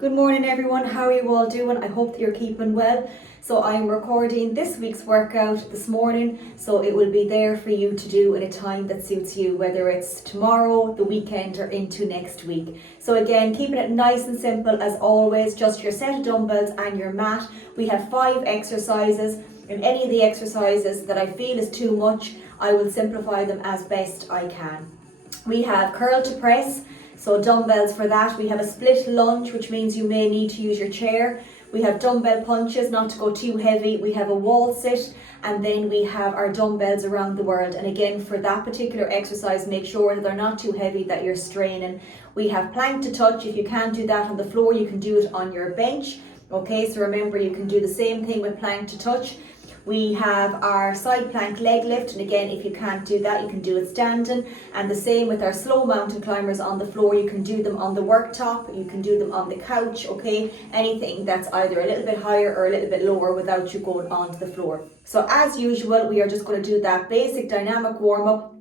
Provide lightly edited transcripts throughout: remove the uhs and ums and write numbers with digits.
Good morning everyone, how are you all doing? I hope that you're keeping well. So I'm recording this week's workout this morning, so it will be there for you to do at a time that suits you, whether it's tomorrow, the weekend or into next week. So again, keeping it nice and simple as always, just your set of dumbbells and your mat. We have 5 exercises, and any of the exercises that I feel is too much, I will simplify them as best I can. We have curl to press, so dumbbells for that. We have a split lunge, which means you may need to use your chair. We have dumbbell punches, not to go too heavy. We have a wall sit, and then we have our dumbbells around the world. And again, for that particular exercise, make sure that they're not too heavy, that you're straining. We have plank to touch. If you can't do that on the floor, you can do it on your bench. Okay, so remember, you can do the same thing with plank to touch. We have our side plank leg lift, and again, if you can't do that, you can do it standing. And the same with our slow mountain climbers on the floor. You can do them on the worktop, you can do them on the couch, okay? Anything that's either a little bit higher or a little bit lower without you going onto the floor. So as usual, we are just going to do that basic dynamic warm-up,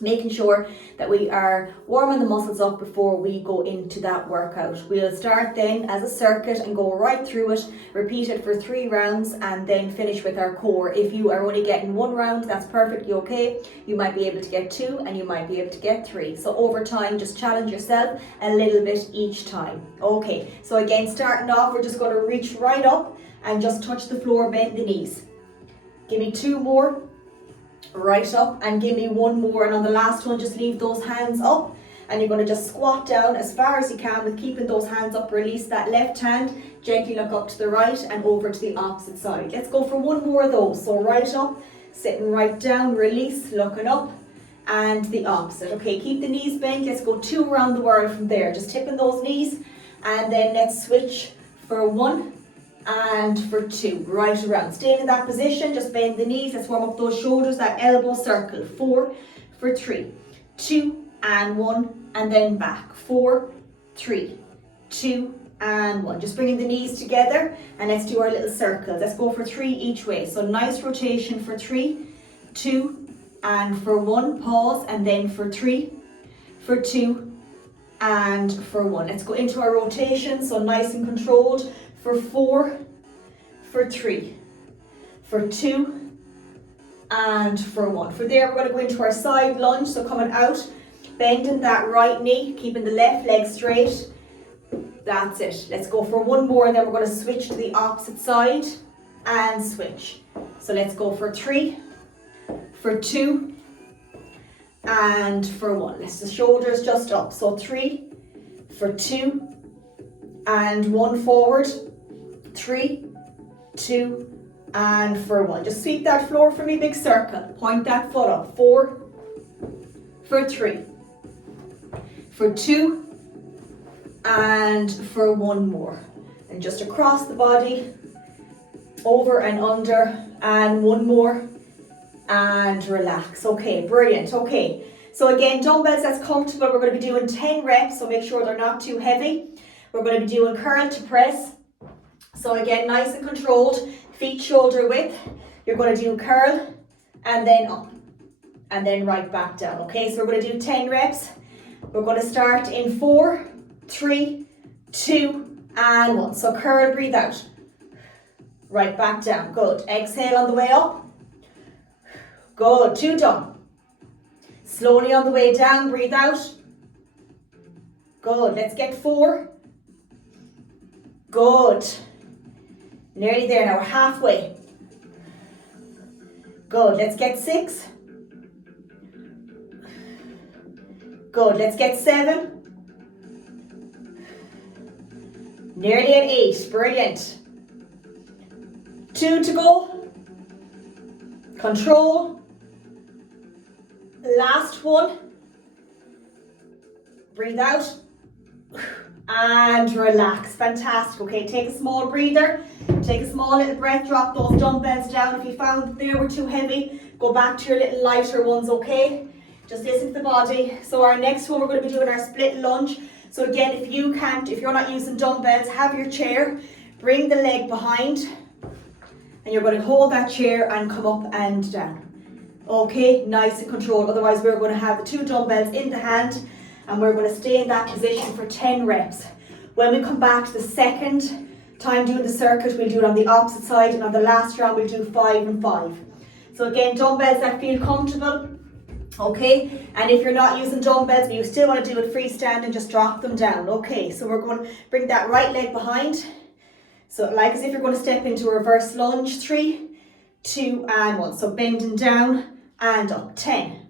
making sure that we are warming the muscles up before we go into that workout. We'll start then as a circuit and go right through it, repeat it for 3 rounds, and then finish with our core. If you are only getting 1 round, that's perfectly okay. You might be able to get 2 and you might be able to get 3. So over time, just challenge yourself a little bit each time. Okay, so again, starting off, we're just going to reach right up and just touch the floor, bend the knees. Give me 2 more. Right up, and give me 1 more, and on the last one just leave those hands up, and you're going to just squat down as far as you can with keeping those hands up. Release that left hand, gently look up to the right and over to the opposite side. Let's go for 1 more of those. So right up, sitting right down, release, looking up, and the opposite. Okay, keep the knees bent. Let's go 2 around the world from there, just tipping those knees, and then let's switch for 1 and for 2, right around. Staying in that position, just bend the knees. Let's warm up those shoulders, that elbow circle. 4 for 3, 2 and 1, and then back. 4, 3, 2 and 1. Just bringing the knees together, and let's do our little circles. Let's go for 3 each way. So nice rotation for 3, 2 and for 1. Pause, and then for 3, for 2 and for 1. Let's go into our rotation, so nice and controlled. For 4, for 3, for 2, and for 1. For there, we're going to go into our side lunge, so coming out, bending that right knee, keeping the left leg straight. That's it. Let's go for 1 more, and then we're going to switch to the opposite side and switch. So let's go for 3, for 2, and for 1. Let's the shoulders just up. So 3, for 2, and 1 forward. 3, 2, and for 1. Just sweep that floor for me, big circle. Point that foot up. 4, for 3, for 2, and for 1 more. And just across the body, over and under, and 1 more, and relax. Okay, brilliant. Okay, so again, dumbbells that's comfortable. We're going to be doing 10 reps, so make sure they're not too heavy. We're going to be doing curl to press. So again, nice and controlled, feet shoulder width. You're going to do curl and then up and then right back down. Okay, so we're going to do 10 reps. We're going to start in 4, 3, 2, and 1. So curl, breathe out. Right back down. Good. Exhale on the way up. Good. 2 done. Slowly on the way down, breathe out. Good. Let's get 4. Good. Nearly there now, we're halfway. Good, let's get 6. Good, let's get 7. Nearly at 8, brilliant. 2 to go. Control. Last one. Breathe out. And relax. Fantastic. Okay, take a small breather, take a small little breath, drop those dumbbells down. If you found that they were too heavy, go back to your little lighter ones, okay? Just listen to the body. So our next one, we're going to be doing our split lunge. So again, if you're not using dumbbells, have your chair, bring the leg behind, and you're going to hold that chair and come up and down. Okay, nice and controlled. Otherwise, we're going to have the 2 dumbbells in the hand, and we're going to stay in that position for 10 reps. When we come back to the second time doing the circuit, we'll do it on the opposite side, and on the last round we'll do 5 and 5. So again, dumbbells that feel comfortable, okay? And if you're not using dumbbells but you still want to do it freestanding, just drop them down, okay? So we're going to bring that right leg behind. So like as if you're going to step into a reverse lunge, 3, 2 and 1. So bending down and up, 10,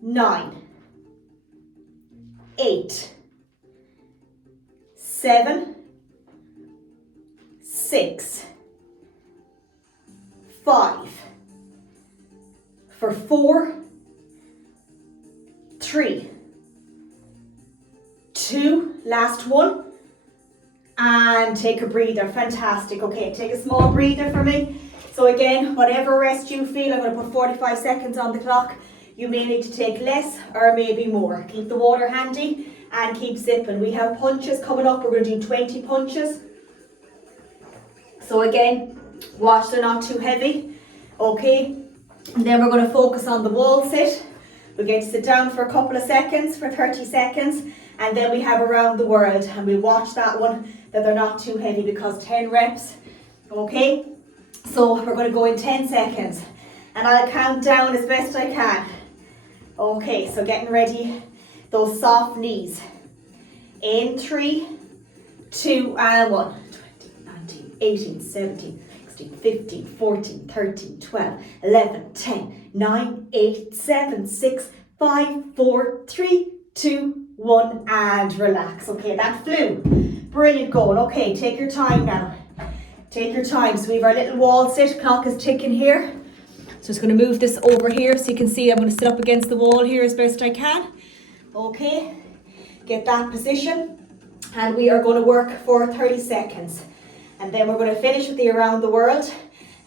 9, 8, 7, 6, 5, for 4, 3, 2, last one, and take a breather. Fantastic. Okay, take a small breather for me. So again, whatever rest you feel, I'm going to put 45 seconds on the clock. You may need to take less or maybe more. Keep the water handy and keep sipping. We have punches coming up. We're going to do 20 punches. So again, watch they're not too heavy. Okay, and then we're going to focus on the wall sit. We get to sit down for a couple of seconds, for 30 seconds, and then we have around the world, and we watch that one, that they're not too heavy, because 10 reps, okay? So we're going to go in 10 seconds, and I'll count down as best I can. Okay, so getting ready, those soft knees. In 3, 2 and 1. 20, 19, 18, 17, 16, 15, 14, 13, 12, 11, 10, 9, 8, 7, 6, 5, 4, 3, 2, 1 and relax. Okay, that flew. Brilliant going. Okay, take your time now. Take your time. So we have our little wall sit. Clock is ticking here. So just going to move this over here so you can see I'm going to sit up against the wall here as best I can. Okay, get that position. And we are going to work for 30 seconds. And then we're going to finish with the around the world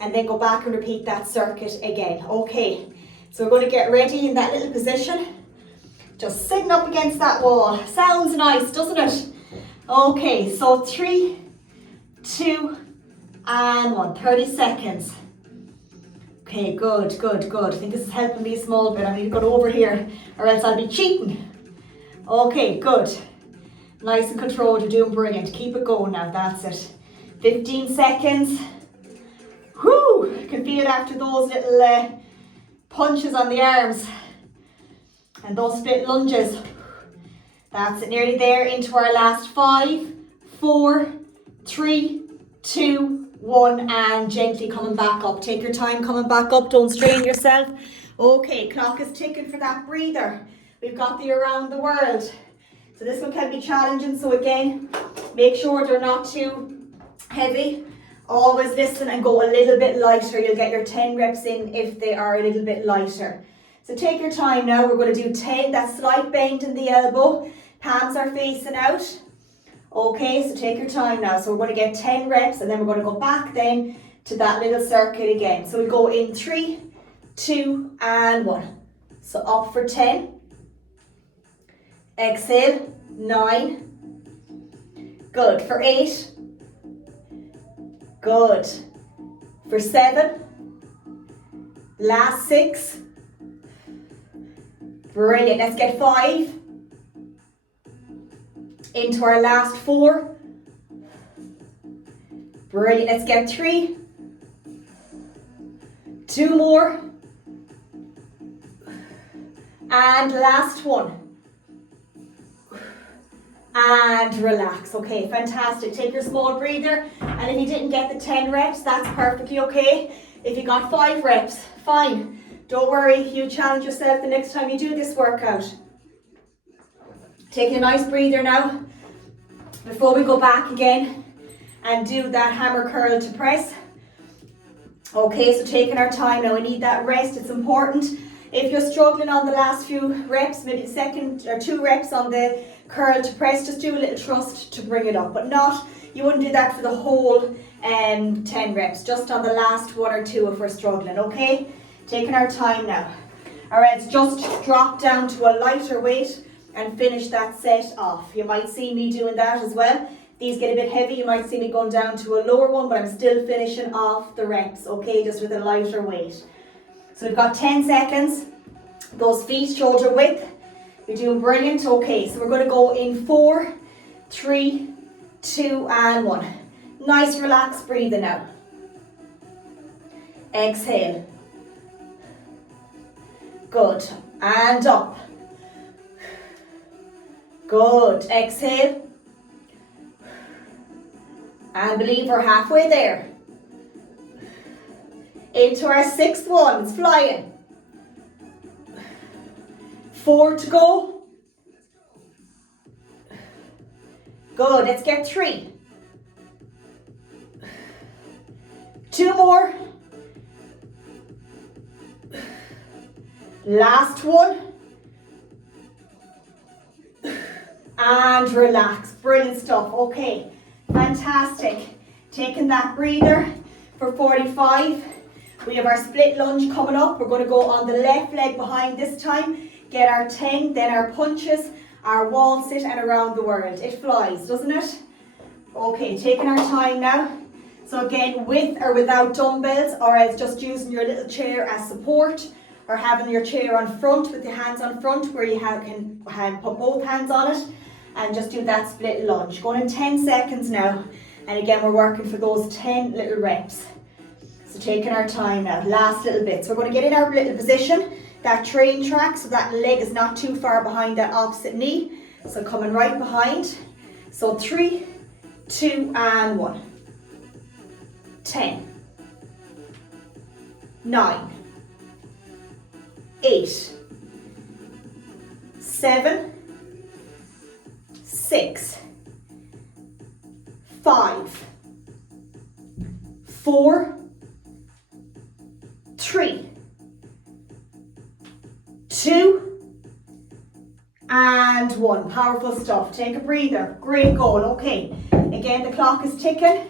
and then go back and repeat that circuit again. Okay, so we're going to get ready in that little position. Just sitting up against that wall. Sounds nice, doesn't it? Okay, so 3, 2 and 1. 30 seconds. Okay, good, good, good. I think this is helping me a small bit. I need to go over here or else I'll be cheating. Okay, good. Nice and controlled. You're doing brilliant. Keep it going now. That's it. 15 seconds. Whoo! I can feel it after those little punches on the arms and those split lunges. That's it. Nearly there. Into our last 5, 4, 3, 2, 1 and gently coming back up. Take your time coming back up. Don't strain yourself. Okay, clock is ticking for that breather. We've got the around the world. So this one can be challenging. So again, make sure they're not too heavy. Always listen and go a little bit lighter. You'll get your 10 reps in if they are a little bit lighter. So take your time now. We're going to do 10, that slight bend in the elbow. Palms are facing out. Okay, so take your time now. So we're going to get 10 reps and then we're going to go back then to that little circuit again. So we go in 3, 2 and 1. So up for 10. Exhale, 9. Good. For 8. Good. For 7. Last 6. Brilliant. Let's get 5. Into our last 4. Brilliant. Let's get 3. 2 more. And last one. And relax. Okay, fantastic. Take your small breather. And if you didn't get the 10 reps, that's perfectly okay. If you got 5 reps, fine. Don't worry, you challenge yourself the next time you do this workout. Take a nice breather now before we go back again and do that hammer curl to press. Okay, so taking our time now. We need that rest. It's important. If you're struggling on the last few reps, maybe the second or 2 reps on the curl to press, just do a little thrust to bring it up, but not, you wouldn't do that for the whole 10 reps, just on the last 1 or 2 if we're struggling, okay? Taking our time now. All right, just drop down to a lighter weight and finish that set off. You might see me doing that as well. These get a bit heavy, you might see me going down to a lower one, but I'm still finishing off the reps, okay, just with a lighter weight. So we've got 10 seconds, those feet shoulder width. You're doing brilliant. Okay, so we're going to go in 4, 3, 2, and 1. Nice relaxed breathing now. Exhale. Good. And up. Good. Exhale. And believe we're halfway there. Into our 6th one. It's flying. 4 to go. Good. Let's get 3. 2 more. Last one. And relax. Brilliant stuff. Okay. Fantastic. Taking that breather for 45. We have our split lunge coming up. We're going to go on the left leg behind this time. Get our 10, then our punches, our wall sit, and around the world. It flies, doesn't it? Okay, taking our time now. So again, with or without dumbbells, or else just using your little chair as support, or having your chair on front with the hands on front where you can put both hands on it, and just do that split lunge. Going in 10 seconds now. And again, we're working for those 10 little reps. So taking our time now, last little bit. So we're going to get in our little position, that train track, so that leg is not too far behind that opposite knee. So coming right behind. So 3, 2, and 1. 10, 9, 8, 7, 6, 5, 4, 3, 2, and 1. Powerful stuff. Take a breather. Great going. Okay. Again, the clock is ticking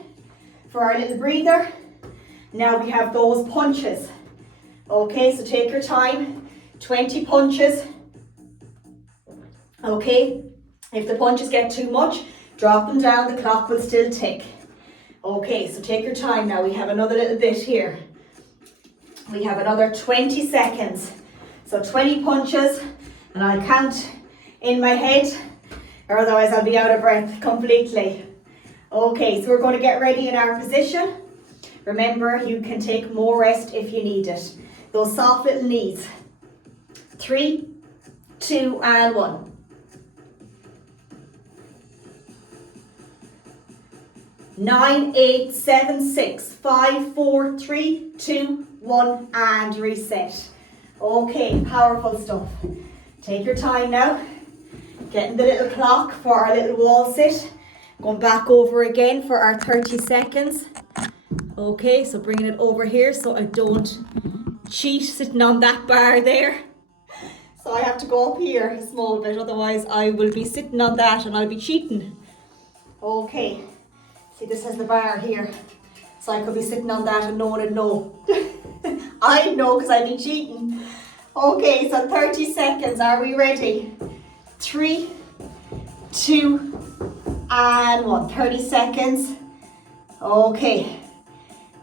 for our little breather. Now we have those punches. Okay, so take your time. 20 punches. Okay. If the punches get too much, drop them down. The clock will still tick. Okay, so take your time now. We have another little bit here. We have another 20 seconds. So 20 punches, and I'll count in my head, or otherwise I'll be out of breath completely. Okay, so we're going to get ready in our position. Remember, you can take more rest if you need it. Those soft little knees. 3, 2, and 1. 9, 8, 7, 6, 5, 4, 3, 2, 1, and reset. Okay, powerful stuff. Take your time now. Getting the little clock for our little wall sit. Going back over again for our 30 seconds. Okay, so bringing it over here so I don't cheat sitting on that bar there. So I have to go up here a small bit, otherwise I will be sitting on that and I'll be cheating. Okay, see, this has the bar here. So I could be sitting on that and no one would know. I know because I've been cheating. Okay, so 30 seconds. Are we ready? 3, 2, and 1. 30 seconds. Okay.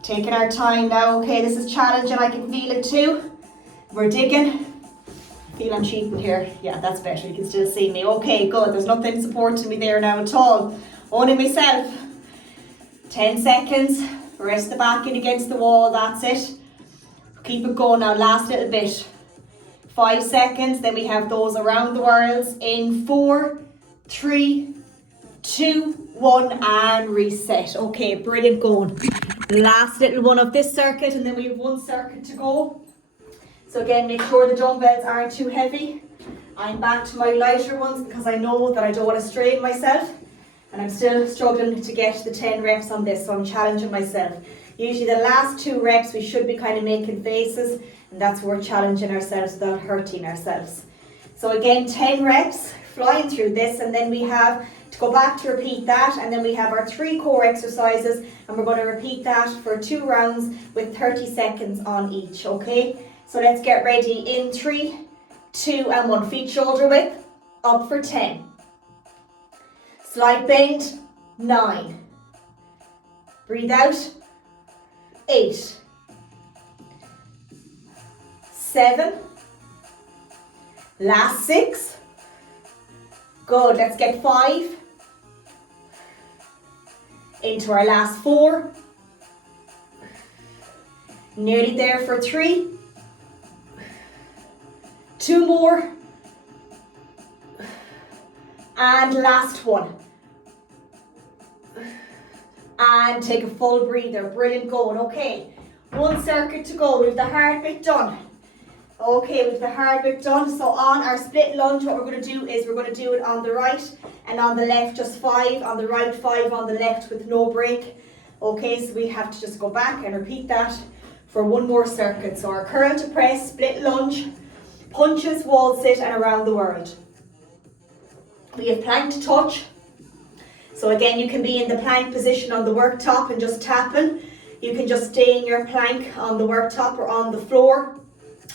Taking our time now. Okay, this is challenging. I can feel it too. We're digging. I feel I'm cheating here. Yeah, that's better. You can still see me. Okay, good. There's nothing supporting me there now at all. Only myself. 10 seconds. Rest the back in against the wall. That's it. Keep it going now. Last little bit. 5 seconds. Then we have those around the worlds in 4, 3, 2, 1, and reset. Okay, brilliant going. Last little one of this circuit, and then we have one circuit to go. So again, make sure the dumbbells aren't too heavy. I'm back to my lighter ones because I know that I don't want to strain myself, and I'm still struggling to get the 10 reps on this, so I'm challenging myself. Usually the last 2 reps we should be kind of making faces, and that's where we're challenging ourselves without hurting ourselves. So again, 10 reps, flying through this, and then we have to go back to repeat that, and then we have our 3 core exercises, and we're going to repeat that for 2 rounds with 30 seconds on each, okay? So let's get ready in 3, 2, and 1. Feet shoulder width, up for 10. Slight bend, 9. Breathe out, 8. 7. Last 6. Good, let's get 5, Into our last 4. Nearly there for 3. 2 more. And last one. And take a full breather. Brilliant going. Okay, 1 circuit to go. We've the hard bit done. Okay, we've the hard bit done. So on our split lunge, what we're going to do is we're going to do it on the right and on the left, just 5 on the right, 5 on the left with no break. Okay, so we have to just go back and repeat that for 1 more circuit. So our curl to press, split lunge, punches, wall sit and around the world. We have plank to touch. So again, you can be in the plank position on the worktop and just tapping. You can just stay in your plank on the worktop or on the floor.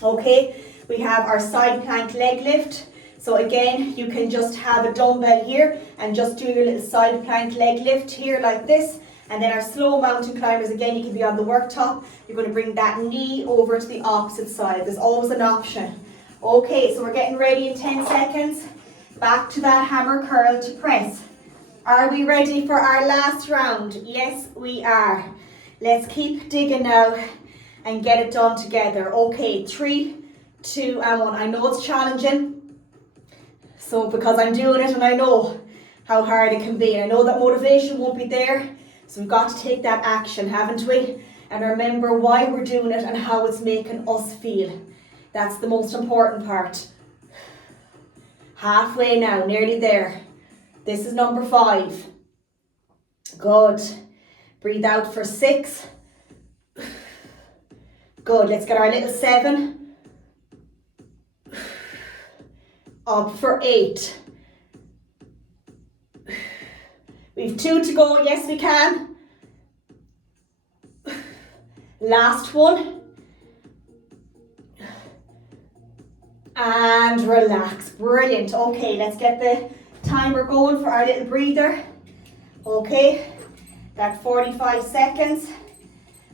Okay, we have our side plank leg lift. So again, you can just have a dumbbell here and just do your little side plank leg lift here like this. And then our slow mountain climbers, again, you can be on the worktop. You're going to bring that knee over to the opposite side. There's always an option. Okay, so we're getting ready in 10 seconds. Back to that hammer curl to press. Are we ready for our last round? Yes, we are. Let's keep digging now and get it done together. Okay, 3, 2 and 1. I know it's challenging. So because I'm doing it and I know how hard it can be. I know that motivation won't be there. So we've got to take that action, haven't we? And remember why we're doing it and how it's making us feel. That's the most important part. Halfway now, nearly there. This is number 5. Good. Breathe out for 6. Good, let's get our little 7. Up for 8. We've 2 to go, yes we can. Last one. And relax, brilliant. Okay, let's get the timer going for our little breather. Okay, that 45 seconds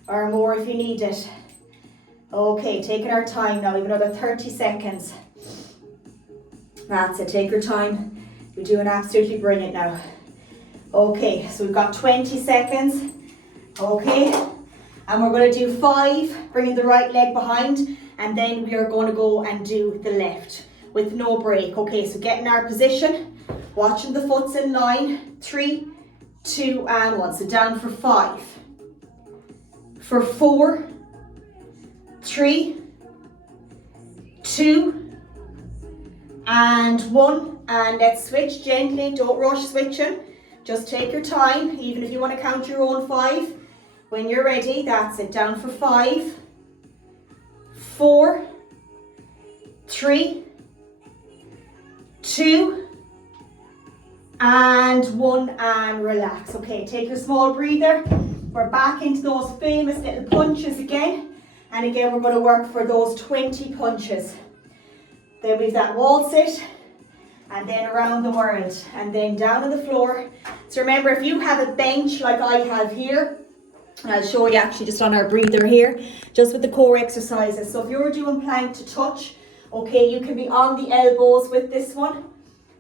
or more if you need it. Okay, taking our time now, we have another 30 seconds. That's it, take your time. You're doing absolutely brilliant now. Okay, so we've got 20 seconds. Okay, and we're going to do 5, bringing the right leg behind, and then we are going to go and do the left with no break. Okay, so get in our position, watching the foot's in line. 3, 2 and 1. So down for 5, for 4, 3, 2 and 1. And let's switch gently, don't rush switching. Just take your time, even if you want to count your own 5. When you're ready, that's it. Down for 5, 4, 3, 2 and 1 and relax. Okay, take your small breather. We're back into those famous little punches again. And again, we're going to work for those 20 punches. Then we've that wall sit. And then around the world, and then down on the floor. So remember, if you have a bench like I have here, and I'll show you actually just on our breather here, just with the core exercises. So if you're doing plank to touch, okay, you can be on the elbows with this one,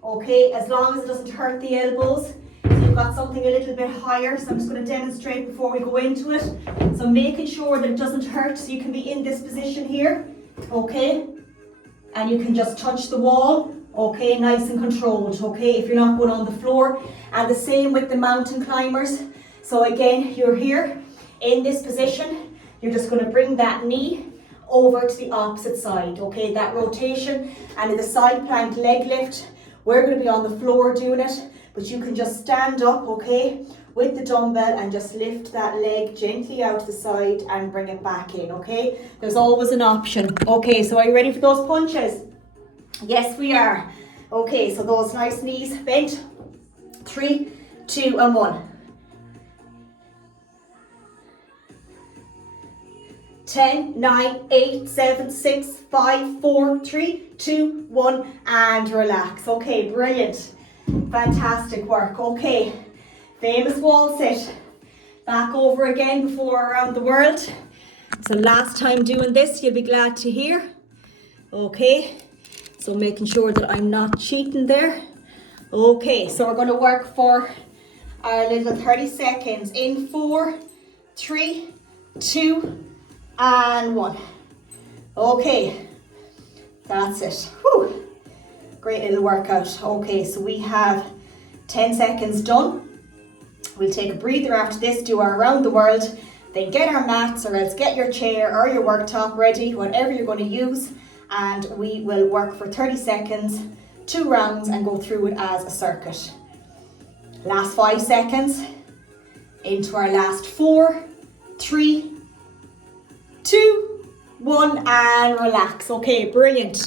okay, as long as it doesn't hurt the elbows. So you've got something a little bit higher, so I'm just going to demonstrate before we go into it. So making sure that it doesn't hurt, so you can be in this position here, okay, and you can just touch the wall. Okay, nice and controlled, okay, if you're not going on the floor. And the same with the mountain climbers. So again, you're here in this position. You're just going to bring that knee over to the opposite side, okay, that rotation. And in the side plank leg lift, we're going to be on the floor doing it, but you can just stand up, okay, with the dumbbell and just lift that leg gently out to the side and bring it back in, okay. There's always an option. Okay, so are you ready for those punches? Yes, we are. Okay, so those nice knees bent. 3, 2 and 1. 10, 9, 8, 7, 6, 5, 4, 3, 2, 1 and relax. Okay, brilliant. Fantastic work. Okay, famous wall sit. Back over again before around the world. So last time doing this, you'll be glad to hear. Okay. So making sure that I'm not cheating there. Okay, so we're going to work for our little 30 seconds in 4, 3, 2, and 1. Okay, that's it. Whew. Great little workout. Okay, so we have 10 seconds done. We'll take a breather after this, do our around the world, then get our mats or else get your chair or your worktop ready, whatever you're going to use, and we will work for 30 seconds, 2 rounds, and go through it as a circuit. Last 5 seconds into our last 4, 3, 2, 1, and relax. Okay, brilliant.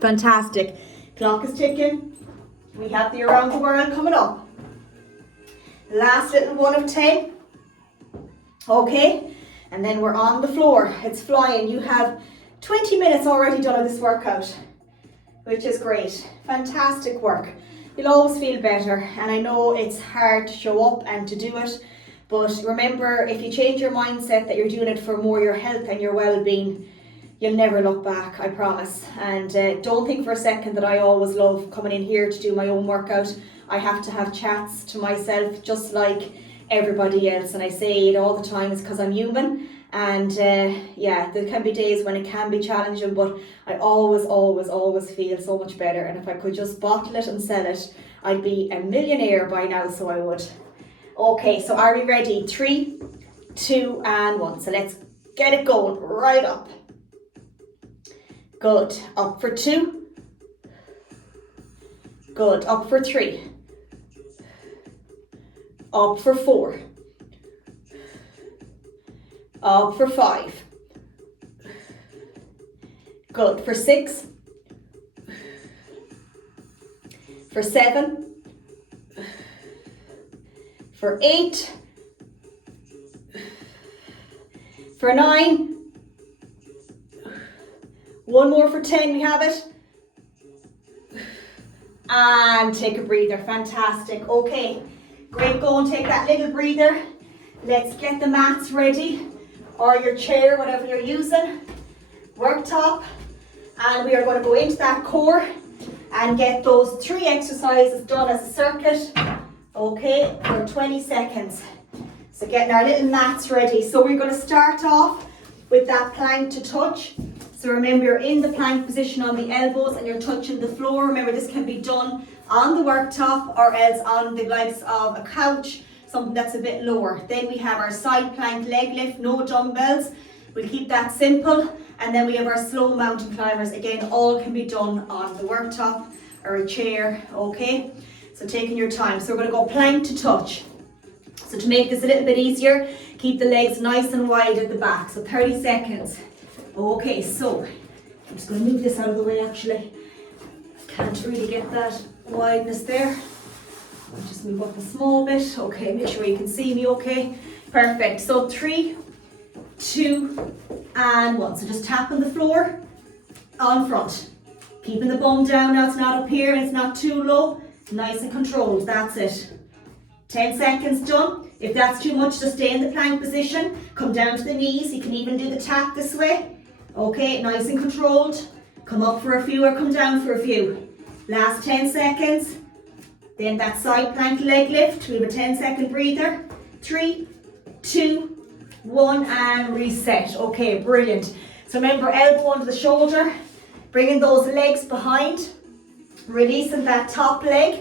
Fantastic. Clock is ticking. We have the around the world coming up. Last little one of 10. Okay, and then we're on the floor. It's flying. You have 20 minutes already done of this workout, which is great. Fantastic work. You'll always feel better, and I know it's hard to show up and to do it, but remember, if you change your mindset that you're doing it for more your health and your well-being, you'll never look back, I promise. And don't think for a second that I always love coming in here to do my own workout. I have to have chats to myself just like everybody else, and I say it all the time, it's because I'm human. And yeah, there can be days when it can be challenging, but I always feel so much better. And if I could just bottle it and sell it, I'd be a millionaire by now, so I would. Okay, so are we ready? 3, 2, and 1. So let's get it going. Right up. Good. Up for 2. Good. Up for 3. Up for 4. Up for 5. Good. For 6. For 7. For 8. For 9. One more for 10, we have it. And take a breather, fantastic. Okay, great, go and take that little breather. Let's get the mats ready, or your chair, whatever you're using. Worktop, and we are going to go into that core and get those 3 exercises done as a circuit, okay, for 20 seconds. So getting our little mats ready. So we're going to start off with that plank to touch. So remember, you're in the plank position on the elbows and you're touching the floor. Remember, this can be done on the worktop or else on the likes of a couch, something that's a bit lower. Then we have our side plank leg lift, no dumbbells. We'll keep that simple. And then we have our slow mountain climbers. Again, all can be done on the worktop or a chair, okay? So taking your time. So we're going to go plank to touch. So to make this a little bit easier, keep the legs nice and wide at the back. So 30 seconds. Okay, so I'm just going to move this out of the way actually. Can't really get that wideness there. I'll just move up a small bit. Okay, make sure you can see me okay. Perfect. So 3, 2, and 1. So just tapping the floor on front. Keeping the bum down now, it's not up here and it's not too low. Nice and controlled, that's it. 10 seconds done. If that's too much, just stay in the plank position. Come down to the knees. You can even do the tap this way. Okay, nice and controlled. Come up for a few or come down for a few. Last 10 seconds. Then that side plank leg lift. We have a 10-second breather. 3, 2, 1, and reset. Okay, brilliant. So remember, elbow under the shoulder. Bringing those legs behind. Releasing that top leg.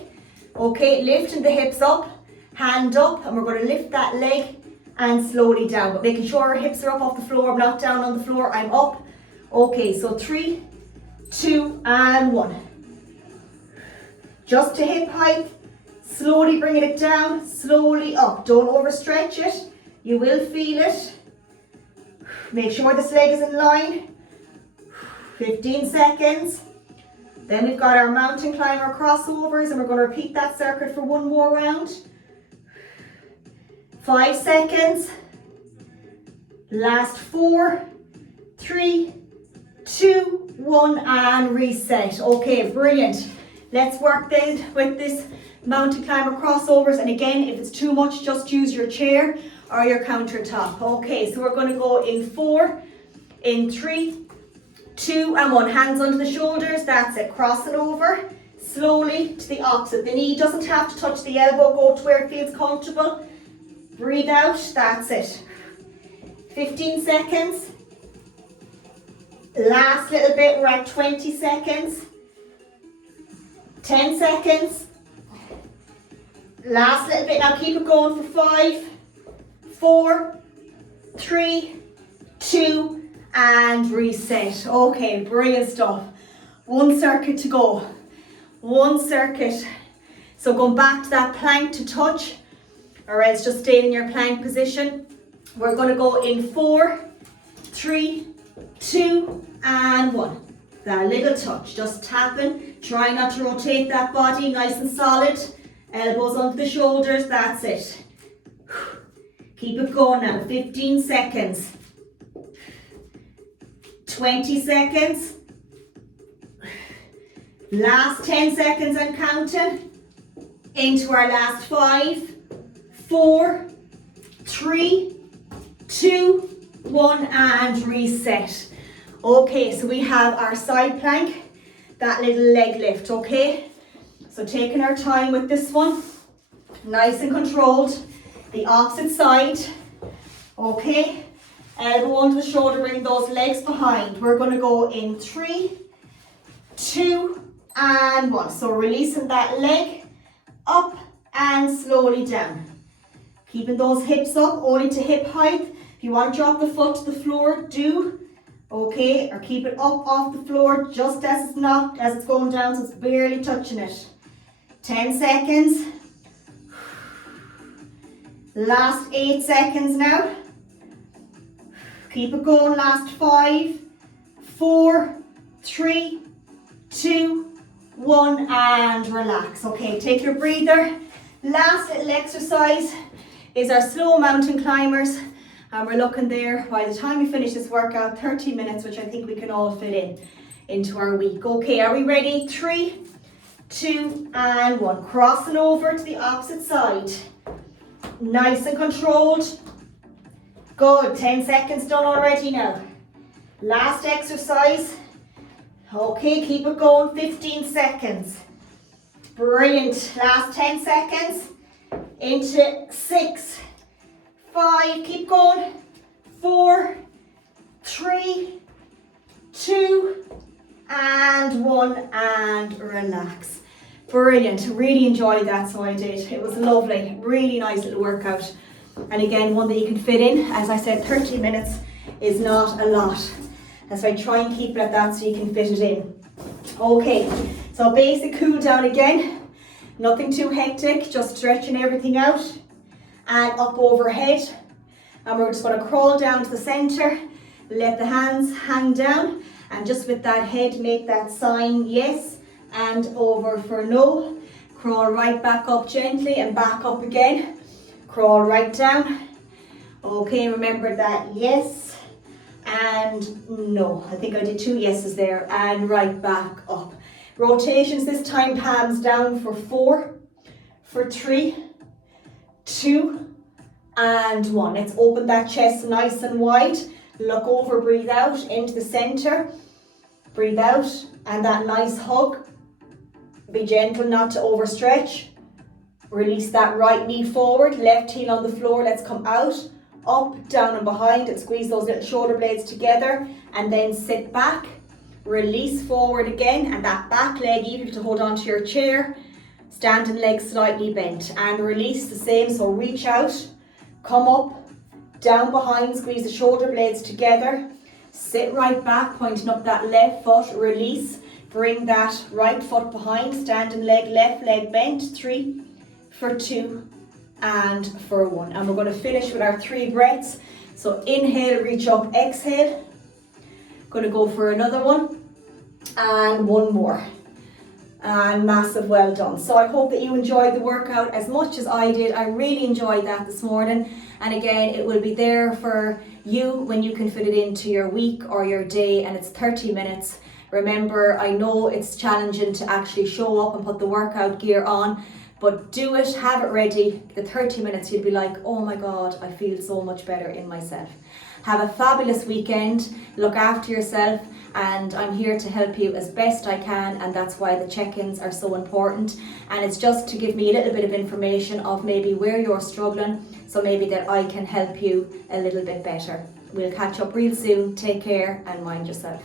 Okay, lifting the hips up. Hand up, and we're going to lift that leg and slowly down, but making sure our hips are up off the floor. I'm not down on the floor, I'm up. Okay, so 3, 2, and 1. Just to hip height, slowly bringing it down, slowly up. Don't overstretch it, you will feel it. Make sure this leg is in line. 15 seconds. Then we've got our mountain climber crossovers, and we're going to repeat that circuit for one more round. 5 seconds. Last 4, 3, 2, 1, and reset. Okay, brilliant. Let's work then with this mountain climber crossovers. And again, if it's too much, just use your chair or your countertop. Okay, so we're going to go in 4, in 3, 2, and 1. Hands under the shoulders. That's it. Cross it over. slowly to the opposite. The knee doesn't have to touch the elbow, go to where it feels comfortable. Breathe out, that's it. 15 seconds. Last little bit, we're at 20 seconds. 10 seconds. Last little bit, now keep it going for 5, 4, 3, 2, and reset. Okay, brilliant stuff. One circuit to go. One circuit. So going back to that plank to touch, or else just staying in your plank position. We're going to go in 4, 3, 2, and 1. That little touch, just tapping. Try not to rotate that body, nice and solid. Elbows onto the shoulders, that's it. Keep it going now, 15 seconds. 20 seconds. Last 10 seconds and counting. Into our last 5, 4, 3, 2, 1, and reset. Okay, so we have our side plank, that little leg lift, okay? So taking our time with this one, nice and controlled. The opposite side, okay? Elbow onto the shoulder, bring those legs behind. We're going to go in 3, 2, and 1. So releasing that leg up and slowly down. Keeping those hips up, only to hip height. If you want to drop the foot to the floor, do. Okay, or keep it up off the floor just as it's going down, so it's barely touching it. 10 seconds. Last 8 seconds now. Keep it going, last 5, 4, 3, 2, 1, and relax. Okay, take your breather. Last little exercise is our slow mountain climbers. And we're looking there, by the time we finish this workout, 30 minutes, which I think we can all fit into our week. Okay, are we ready? 3, 2, and 1. Crossing over to the opposite side. Nice and controlled. Good, 10 seconds done already now. Last exercise. Okay, keep it going, 15 seconds. Brilliant, last 10 seconds. Into 6, 5, keep going. 4, 3, 2, and 1, and relax. Brilliant, really enjoyed that, so I did. It was lovely, really nice little workout. And again, one that you can fit in. As I said, 30 minutes is not a lot. And so I try and keep it at that so you can fit it in. Okay, so basic cool down again. Nothing too hectic, just stretching everything out. And up overhead. And we're just going to crawl down to the center. Let the hands hang down. And just with that head, make that sign yes and over for no. Crawl right back up gently and back up again. Crawl right down. Okay, remember that yes and no. I think I did 2 yeses there. And right back up. Rotations this time, palms down for 4, for 3, 2, and 1. Let's open that chest nice and wide. Look over, breathe out into the center. Breathe out and that nice hug. Be gentle not to overstretch. Release that right knee forward, left heel on the floor. Let's come out, up, down and behind and squeeze those little shoulder blades together and then sit back. Release forward again and that back leg, even to hold onto your chair. Standing leg slightly bent and release the same. So reach out, come up, down behind, squeeze the shoulder blades together. Sit right back, pointing up that left foot, release. Bring that right foot behind, standing leg, left leg bent. 3, for 2, and for 1. And we're going to finish with our 3 breaths. So inhale, reach up, exhale. Going to go for another one. And 1 more. And massive well done. So I hope that you enjoyed the workout as much as I did. I really enjoyed that this morning. And again, it will be there for you when you can fit it into your week or your day, and it's 30 minutes. Remember, I know it's challenging to actually show up and put the workout gear on, but do it, have it ready. The 30 minutes, you'll be like, oh my God, I feel so much better in myself. Have a fabulous weekend, look after yourself, and I'm here to help you as best I can, and that's why the check-ins are so important. And it's just to give me a little bit of information of maybe where you're struggling, so maybe that I can help you a little bit better. We'll catch up real soon. Take care and mind yourself.